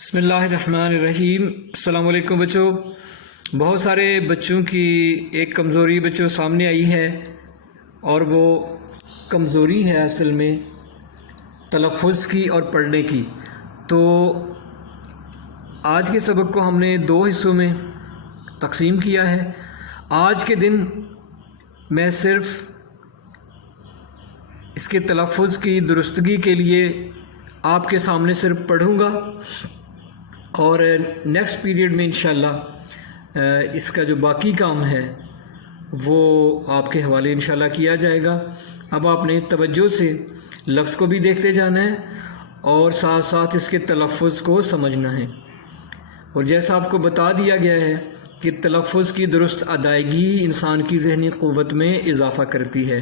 بسم اللہ الرحمن الرحیم۔ السلام علیکم بچوں۔ بہت سارے بچوں کی ایک کمزوری بچوں سامنے آئی ہے، اور وہ کمزوری ہے اصل میں تلفظ کی اور پڑھنے کی۔ تو آج کے سبق کو ہم نے 2 حصوں میں تقسیم کیا ہے۔ آج کے دن میں صرف اس کے تلفظ کی درستگی کے لیے آپ کے سامنے صرف پڑھوں گا، اور نیکسٹ پیریڈ میں انشاءاللہ اس کا جو باقی کام ہے وہ آپ کے حوالے انشاءاللہ کیا جائے گا۔ اب آپ نے توجہ سے لفظ کو بھی دیکھتے جانا ہے اور ساتھ ساتھ اس کے تلفظ کو سمجھنا ہے۔ اور جیسا آپ کو بتا دیا گیا ہے کہ تلفظ کی درست ادائیگی انسان کی ذہنی قوت میں اضافہ کرتی ہے۔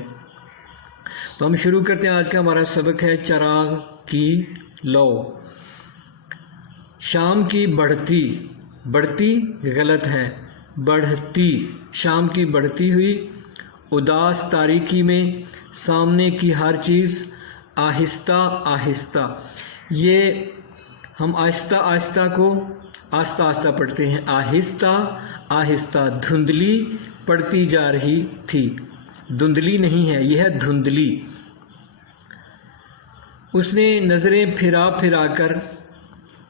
تو ہم شروع کرتے ہیں۔ آج کا ہمارا سبق ہے چراغ کی لو۔ شام کی بڑھتی، بڑھتی غلط ہے، بڑھتی، شام کی بڑھتی ہوئی اداس تاریکی میں سامنے کی ہر چیز آہستہ آہستہ۔ یہ ہم آہستہ آہستہ کو آہستہ آہستہ پڑھتے ہیں، آہستہ آہستہ دھندلی پڑتی جا رہی تھی۔ دھندلی نہیں ہے، یہ ہے دھندلی۔ اس نے نظریں پھرا پھرا کر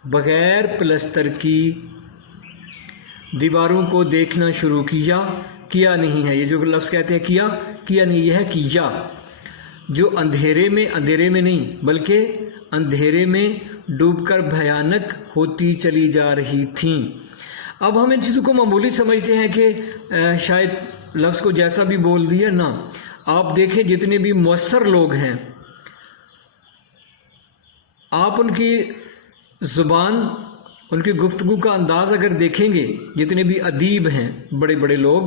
بغیر پلستر کی دیواروں کو دیکھنا شروع کیا۔ کیا نہیں ہے، یہ جو لفظ کہتے ہیں کیا نہیں، یہ ہے کیا، جو اندھیرے میں نہیں بلکہ اندھیرے میں ڈوب کر بھیانک ہوتی چلی جا رہی تھیں۔ اب ہم ان چیزوں کو معمولی سمجھتے ہیں کہ شاید لفظ کو جیسا بھی بول دیا نا۔ آپ دیکھیں جتنے بھی مؤثر لوگ ہیں، آپ ان کی زبان، ان کی گفتگو کا انداز اگر دیکھیں گے، جتنے بھی ادیب ہیں بڑے بڑے لوگ،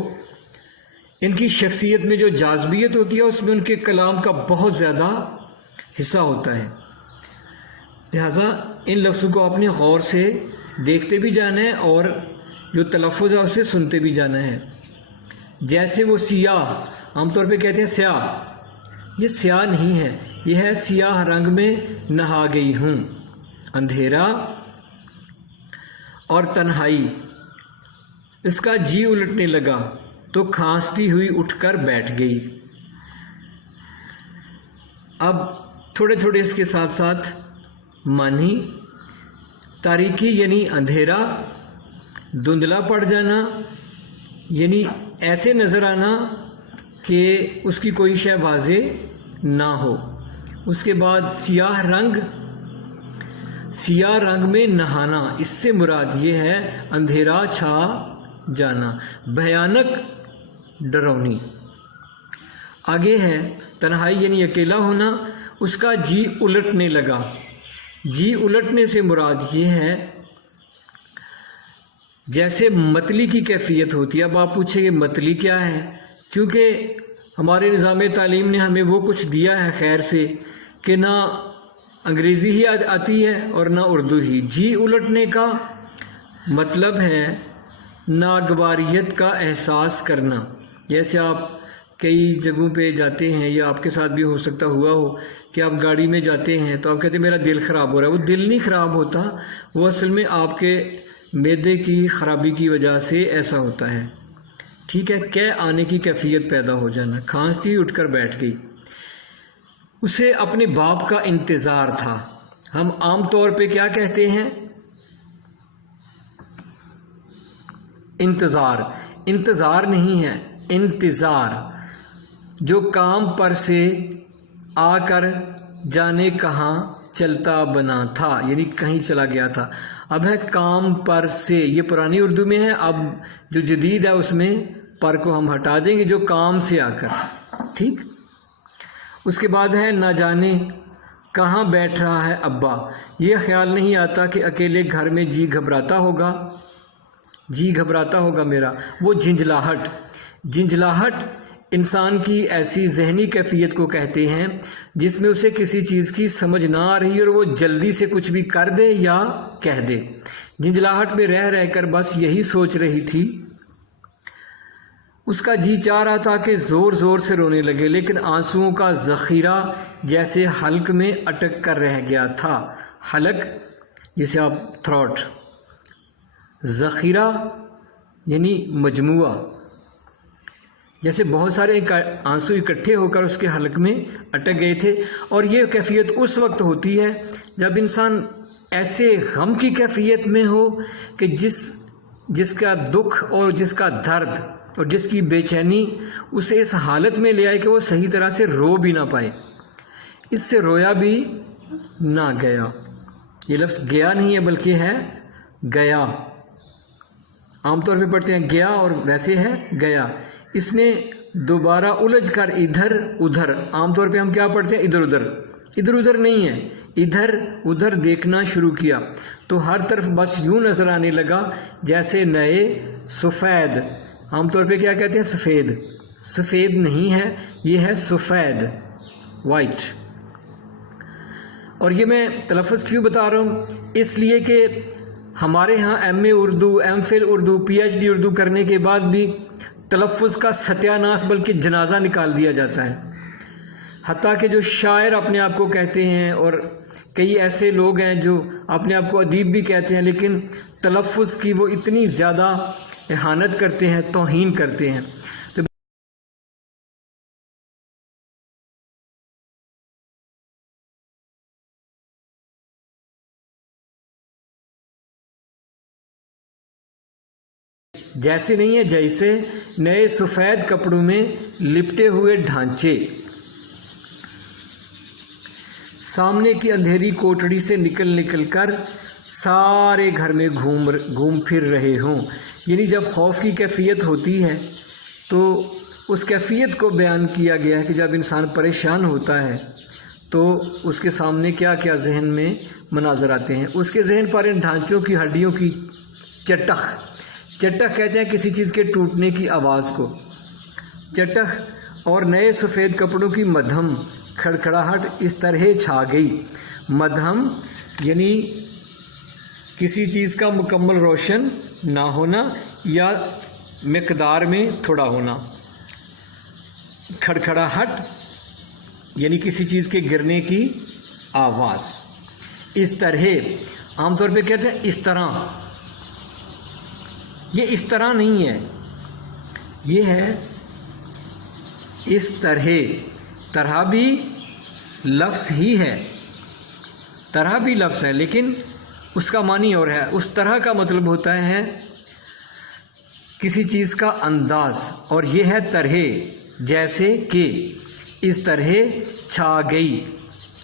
ان کی شخصیت میں جو جاذبیت ہوتی ہے اس میں ان کے کلام کا بہت زیادہ حصہ ہوتا ہے۔ لہٰذا ان لفظوں کو آپ نے غور سے دیکھتے بھی جانا ہے اور جو تلفظ ہے اسے سنتے بھی جانا ہے۔ جیسے وہ سیاہ، عام طور پہ کہتے ہیں سیاہ، یہ سیاہ نہیں ہے، یہ ہے سیاہ رنگ میں نہا گئی ہوں۔ اندھیرا اور تنہائی۔ اس کا جی الٹنے لگا تو کھانستی ہوئی اٹھ کر بیٹھ گئی۔ اب تھوڑے تھوڑے اس کے ساتھ ساتھ معنی۔ تاریکی یعنی اندھیرا، دھندلا پڑ جانا یعنی ایسے نظر آنا کہ اس کی کوئی شے واضح نہ ہو۔ اس کے بعد سیاہ رنگ، سیاہ رنگ میں نہانا، اس سے مراد یہ ہے اندھیرا چھا جانا، بھیانک، ڈراؤنی۔ آگے ہے تنہائی یعنی اکیلا ہونا۔ اس کا جی الٹنے لگا۔ جی الٹنے سے مراد یہ ہے جیسے متلی کی کیفیت ہوتی ہے۔ اب آپ پوچھیں کہ متلی کیا ہے؟ کیونکہ ہمارے نظام تعلیم نے ہمیں وہ کچھ دیا ہے خیر سے کہ نہ انگریزی ہی آتی ہے اور نہ اردو ہی۔ جی الٹنے کا مطلب ہے ناگواریت کا احساس کرنا۔ جیسے آپ کئی جگہوں پہ جاتے ہیں، یا آپ کے ساتھ بھی ہو سکتا ہوا ہو کہ آپ گاڑی میں جاتے ہیں تو آپ کہتے ہیں میرا دل خراب ہو رہا ہے۔ وہ دل نہیں خراب ہوتا، وہ اصل میں آپ کے معدے کی خرابی کی وجہ سے ایسا ہوتا ہے۔ ٹھیک ہے، کہہ آنے کی کیفیت پیدا ہو جانا۔ کھانستی اٹھ کر بیٹھ گئی۔ اسے اپنے باپ کا انتظار تھا۔ ہم عام طور پہ کیا کہتے ہیں؟ انتظار۔ انتظار نہیں ہے، انتظار۔ جو کام پر سے آ کر جانے کہاں چلتا بنا تھا، یعنی کہیں چلا گیا تھا۔ اب ہے کام پر سے، یہ پرانی اردو میں ہے، اب جو جدید ہے اس میں پر کو ہم ہٹا دیں گے، جو کام سے آ کر۔ ٹھیک۔ اس کے بعد ہے نہ جانے کہاں بیٹھ رہا ہے ابا۔ یہ خیال نہیں آتا کہ اکیلے گھر میں جی گھبراتا ہوگا، جی گھبراتا ہوگا میرا۔ وہ جھنجھلاہٹ۔ جھنجھلاہٹ انسان کی ایسی ذہنی کیفیت کو کہتے ہیں جس میں اسے کسی چیز کی سمجھ نہ آ رہی اور وہ جلدی سے کچھ بھی کر دے یا کہہ دے۔ جھنجھلاہٹ میں رہ رہ کر بس یہی سوچ رہی تھی۔ اس کا جی چاہ رہا تھا کہ زور زور سے رونے لگے، لیکن آنسوؤں کا ذخیرہ جیسے حلق میں اٹک کر رہ گیا تھا۔ حلق جسے آپ تھراٹ، ذخیرہ یعنی مجموعہ، جیسے بہت سارے آنسو اکٹھے ہو کر اس کے حلق میں اٹک گئے تھے. اور یہ کیفیت اس وقت ہوتی ہے جب انسان ایسے غم کی کیفیت میں ہو کہ جس کا دکھ اور جس کا درد اور جس کی بے چینی اسے اس حالت میں لے آئے کہ وہ صحیح طرح سے رو بھی نہ پائے. اس سے رویا بھی نہ گیا. یہ لفظ گیا نہیں ہے بلکہ ہے گیا. عام طور پہ پڑھتے ہیں گیا اور ویسے ہے گیا. اس نے دوبارہ الجھ کر ادھر ادھر، عام طور پہ ہم کیا پڑھتے ہیں ادھر ادھر، ادھر ادھر نہیں ہے، ادھر ادھر دیکھنا شروع کیا تو ہر طرف بس یوں نظر آنے لگا جیسے نئے سفید. عام طور پہ کیا کہتے ہیں سفید، سفید نہیں ہے، یہ ہے سفید، وائٹ. اور یہ میں تلفظ کیوں بتا رہا ہوں؟ اس لیے کہ ہمارے ہاں M A Urdu, M Phil Urdu, P H D Urdu کرنے کے بعد بھی تلفظ کا ستیہ ناش بلکہ جنازہ نکال دیا جاتا ہے. حتیٰ کہ جو شاعر اپنے آپ کو کہتے ہیں اور کئی ایسے لوگ ہیں جو اپنے آپ کو ادیب بھی کہتے ہیں، لیکن تلفظ کی وہ اتنی زیادہ اہانت کرتے ہیں، توہین کرتے ہیں. تو جیسے نہیں ہے جیسے نئے سفید کپڑوں میں لپٹے ہوئے ڈھانچے سامنے کی اندھیری کوٹڑی سے نکل کر سارے گھر میں گھوم پھر رہے ہوں. یعنی جب خوف کی کیفیت ہوتی ہے تو اس کیفیت کو بیان کیا گیا ہے کہ جب انسان پریشان ہوتا ہے تو اس کے سامنے کیا کیا ذہن میں مناظر آتے ہیں. اس کے ذہن پر ان ڈھانچوں کی ہڈیوں کی چٹخ کہتے ہیں کسی چیز کے ٹوٹنے کی آواز کو، چٹخ، اور نئے سفید کپڑوں کی مدھم کھڑکھڑاہٹ اس طرح چھا گئی. مدھم یعنی کسی چیز کا مکمل روشن نہ ہونا یا مقدار میں تھوڑا ہونا. کھڑکھڑاہٹ یعنی کسی چیز کے گرنے کی آواز. اس طرح عام طور پہ کہتے ہیں اس طرح. یہ اس طرح نہیں ہے، یہ ہے اس طرح. طرح بھی لفظ ہی ہے، طرح بھی لفظ ہے لیکن اس کا معنی اور ہے. اس طرح کا مطلب ہوتا ہے کسی چیز کا انداز، اور یہ ہے طرح، جیسے کہ اس طرح چھا گئی.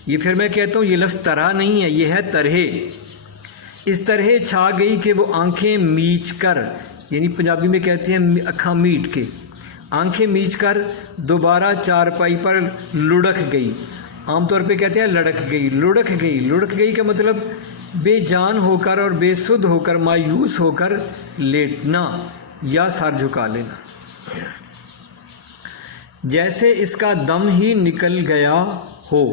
یہ پھر میں کہتا ہوں یہ لفظ طرح نہیں ہے، یہ ہے طرح. اس طرح چھا گئی کہ وہ آنکھیں میچ کر، یعنی پنجابی میں کہتے ہیں اکھاں میٹ کے، آنکھیں میچ کر دوبارہ چارپائی پر لڑک گئی. عام طور پہ کہتے ہیں لڑک گئی. لڑک گئی، لڑک گئی کا مطلب بے جان ہو کر اور بے سدھ ہو کر، مایوس ہو کر لیٹنا یا سر جھکا لینا. جیسے اس کا دم ہی نکل گیا ہو.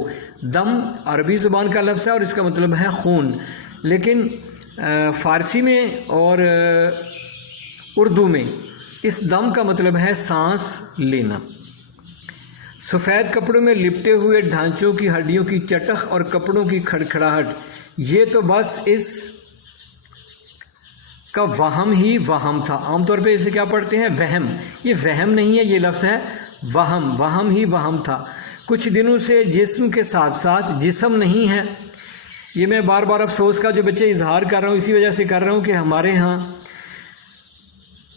دم عربی زبان کا لفظ ہے اور اس کا مطلب ہے خون، لیکن فارسی میں اور اردو میں اس دم کا مطلب ہے سانس لینا. سفید کپڑوں میں لپٹے ہوئے ڈھانچوں کی ہڈیوں کی چٹخ اور کپڑوں کی کھڑکھڑاہٹ، یہ تو بس اس کا وہم ہی وہم تھا. عام طور پہ اسے کیا پڑھتے ہیں وہم. یہ وہم نہیں ہے، یہ لفظ ہے وہم. وہم ہی وہم تھا. کچھ دنوں سے جسم کے ساتھ ساتھ جسم نہیں ہے. یہ میں بار بار افسوس کا جو بچے اظہار کر رہا ہوں اسی وجہ سے کر رہا ہوں کہ ہمارے ہاں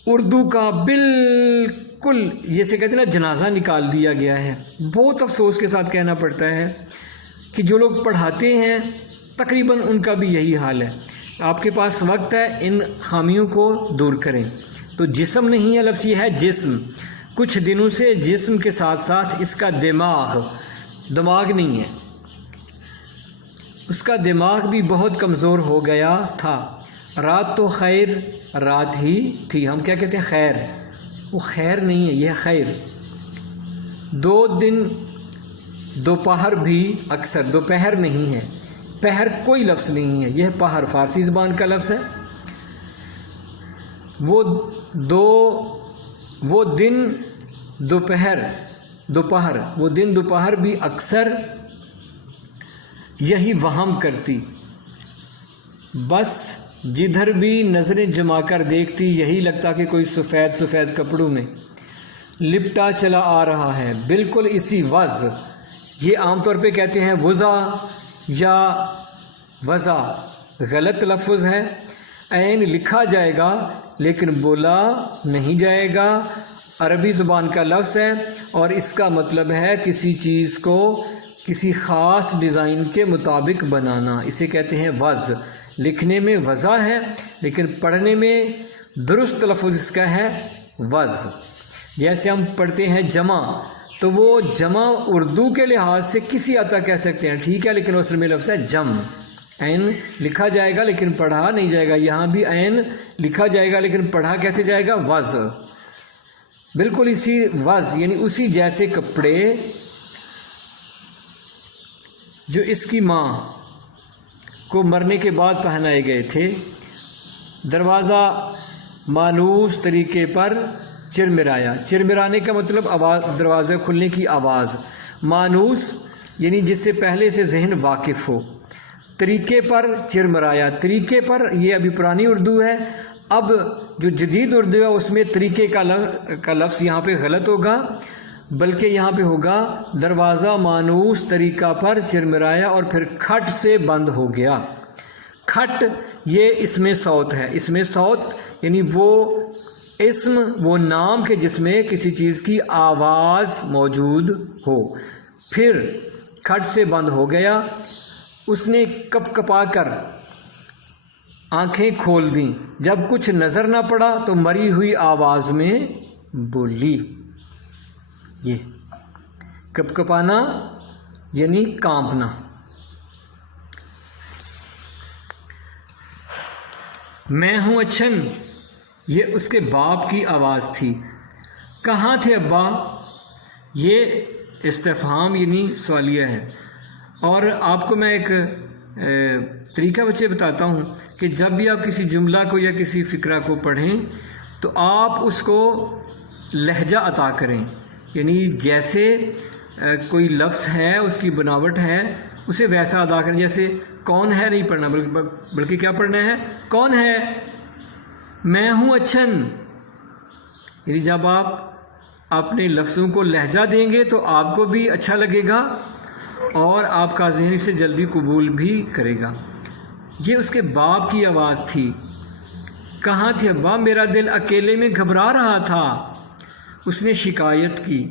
اردو کا بالکل جیسے کہتے ہیں نا جنازہ نکال دیا گیا ہے. بہت افسوس کے ساتھ کہنا پڑتا ہے کہ جو لوگ پڑھاتے ہیں تقریباً ان کا بھی یہی حال ہے. آپ کے پاس وقت ہے، ان خامیوں کو دور کریں. تو جسم نہیں ہے لفظ، یہ ہے جسم. کچھ دنوں سے جسم کے ساتھ ساتھ اس کا دماغ نہیں ہے، اس کا دماغ بھی بہت کمزور ہو گیا تھا. رات تو خیر رات ہی تھی. ہم کیا کہتے ہیں خیر، وہ خیر نہیں ہے، یہ ہے خیر. 2 دن دوپہر بھی اکثر، دوپہر نہیں ہے، پہر کوئی لفظ نہیں ہے، یہ ہے پہر، فارسی زبان کا لفظ ہے. وہ دن دوپہر وہ دن دوپہر بھی اکثر یہی وہم کرتی بس جدھر بھی نظریں جما کر دیکھتی یہی لگتا کہ کوئی سفید سفید کپڑوں میں لپٹا چلا آ رہا ہے، بالکل اسی وضع. یہ عام طور پہ کہتے ہیں وضع یا وضع، غلط لفظ ہے. عین لکھا جائے گا لیکن بولا نہیں جائے گا. عربی زبان کا لفظ ہے اور اس کا مطلب ہے کسی چیز کو کسی خاص ڈیزائن کے مطابق بنانا. اسے کہتے ہیں وضع. لکھنے میں وضع ہے لیکن پڑھنے میں درست لفظ اس کا ہے وضع. جیسے ہم پڑھتے ہیں جمع، تو وہ جمع اردو کے لحاظ سے کسی حد تک کہہ سکتے ہیں، ٹھیک ہے، لیکن اصل میں لفظ ہے جم. عین لکھا جائے گا لیکن پڑھا نہیں جائے گا. یہاں بھی عین لکھا جائے گا لیکن پڑھا کیسے جائے گا؟ وضع. بالکل اسی وضع یعنی اسی جیسے کپڑے جو اس کی ماں کو مرنے کے بعد پہنائے گئے تھے. دروازہ مانوس طریقے پر چرمرایا. چرمرانے کا مطلب آواز، دروازے کھلنے کی آواز. مانوس یعنی جس سے پہلے سے ذہن واقف ہو. طریقے پر چرمرایا. طریقے پر یہ ابھی پرانی اردو ہے. اب جو جدید اردو ہے اس میں طریقے کا لفظ یہاں پہ غلط ہوگا، بلکہ یہاں پہ ہوگا دروازہ مانوس طریقہ پر چرمرایا اور پھر کھٹ سے بند ہو گیا. کھٹ یہ اسم صوت ہے. اسم صوت یعنی وہ اسم، وہ نام کہ جس میں کسی چیز کی آواز موجود ہو. پھر کھٹ سے بند ہو گیا. اس نے کپ کپا کر آنکھیں کھول دیں. جب کچھ نظر نہ پڑا تو مری ہوئی آواز میں بولی. یہ کپ کپانا یعنی کانپنا. میں ہوں اچھن، یہ اس کے باپ کی آواز تھی. کہاں تھے ابا؟ یہ استفہام یعنی سوالیہ ہے. اور آپ کو میں ایک طریقہ بچے بتاتا ہوں کہ جب بھی آپ کسی جملہ کو یا کسی فقرہ کو پڑھیں تو آپ اس کو لہجہ عطا کریں. یعنی جیسے کوئی لفظ ہے، اس کی بناوٹ ہے، اسے ویسا ادا کریں. جیسے کون ہے نہیں پڑھنا، بلکہ کیا پڑھنا ہے؟ کون ہے؟ میں ہوں اچھن. یعنی جب آپ اپنے لفظوں کو لہجہ دیں گے تو آپ کو بھی اچھا لگے گا اور آپ کا ذہن اسے جلدی قبول بھی کرے گا. یہ اس کے باپ کی آواز تھی. کہاں تھے ابا؟ میرا دل اکیلے میں گھبرا رہا تھا. اس نے شکایت کی.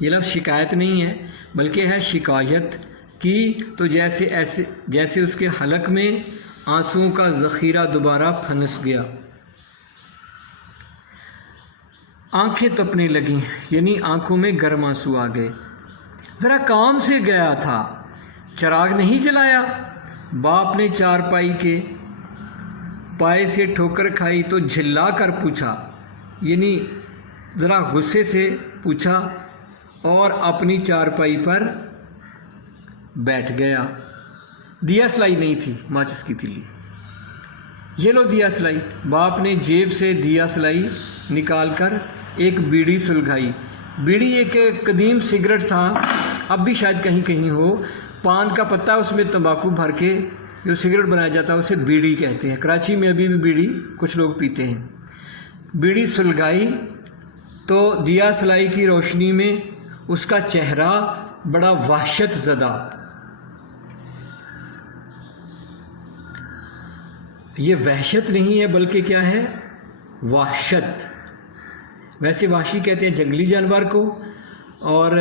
یہ لفظ شکایت نہیں ہے بلکہ ہے شکایت کی. تو جیسے اس کے حلق میں آنسوؤں کا ذخیرہ دوبارہ پھنس گیا. آنکھیں تپنے لگیں یعنی آنکھوں میں گرم آنسو آ گئے. ذرا کام سے گیا تھا، چراغ نہیں جلایا؟ باپ نے چارپائی کے پائے سے ٹھوکر کھائی تو جھلا کر پوچھا. یعنی ذرا غصے سے پوچھا اور اپنی چارپائی پر بیٹھ گیا. دیا سلائی نہیں تھی، ماچس کی تیلی. یہ لو دیا سلائی. باپ نے جیب سے دیا سلائی نکال کر ایک بیڑی سلگائی. بیڑی ایک قدیم سگریٹ تھا، اب بھی شاید کہیں کہیں ہو. پان کا پتا، اس میں تمباکو بھر کے جو سگریٹ بنایا جاتا ہے اسے بیڑی کہتے ہیں. کراچی میں ابھی بھی بیڑی کچھ لوگ پیتے ہیں. بیڑی سلگائی تو دیا سلائی کی روشنی میں اس کا چہرہ بڑا وحشت زدہ. یہ وحشت نہیں ہے بلکہ کیا ہے؟ وحشت. ویسے وحشی کہتے ہیں جنگلی جانور کو، اور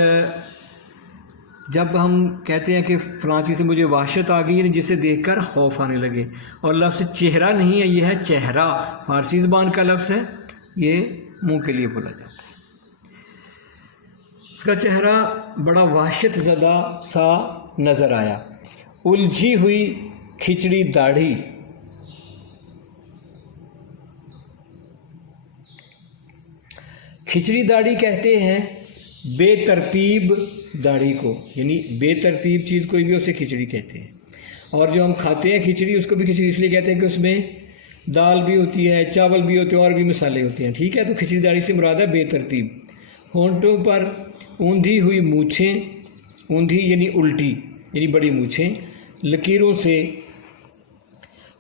جب ہم کہتے ہیں کہ فلاں چیز سے مجھے وحشت آ گئی یعنی جسے دیکھ کر خوف آنے لگے. اور لفظ چہرہ نہیں ہے، یہ ہے چہرہ. فارسی زبان کا لفظ ہے، یہ منہ کے لیے بولا جاتا ہے. اس کا چہرہ بڑا وحشت زدہ سا نظر آیا. الجھی ہوئی کھچڑی داڑھی. کھچڑی داڑھی کہتے ہیں بے ترتیب داڑھی کو، یعنی بے ترتیب چیز کوئی بھی اسے کھچڑی کہتے ہیں. اور جو ہم کھاتے ہیں کھچڑی، اس کو بھی کھچڑی اس لیے کہتے ہیں کہ اس میں دال بھی ہوتی ہے، چاول بھی ہوتے ہیں اور بھی مسالے ہوتے ہیں. ٹھیک ہے، تو کھچڑی داڑھی سے مراد ہے بے ترتیب. ہونٹوں پر اوندھی ہوئی مونچھیں. اوندھی یعنی الٹی، یعنی بڑی مونچھیں لکیروں سے